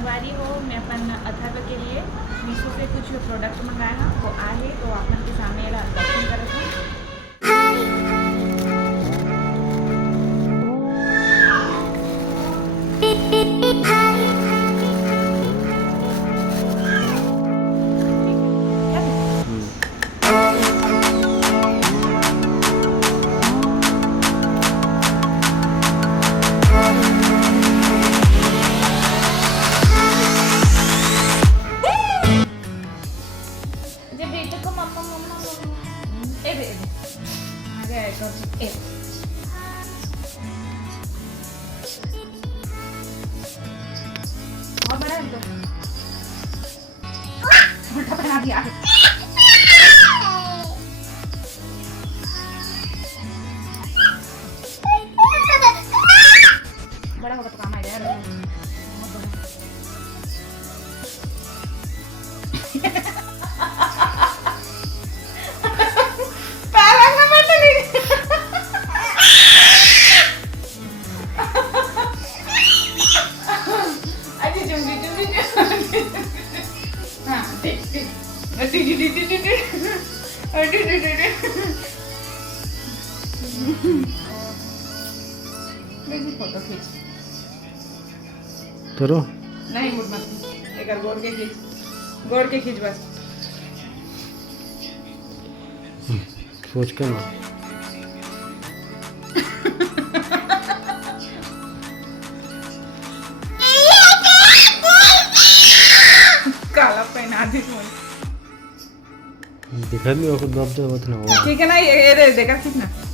मंगवारी हो मैं अपन अथर्व के लिए मीशो से कुछ प्रोडक्ट मंगाया है वो आए तो अपन के सामने एला अनबॉक्सिंग करत हूँ। बहुत बड़ा है तो उल्टा पहना दिया बड़ा होगा तो काम आएगा यार बहुत बड़ा फोटो खींच करो नहीं मुड़ मत एक गोड़ के खींच बस सोच कर ना काला पहना दी दिखा भी खुद बाप तो ना हो ठीक है ना ये देखा कितना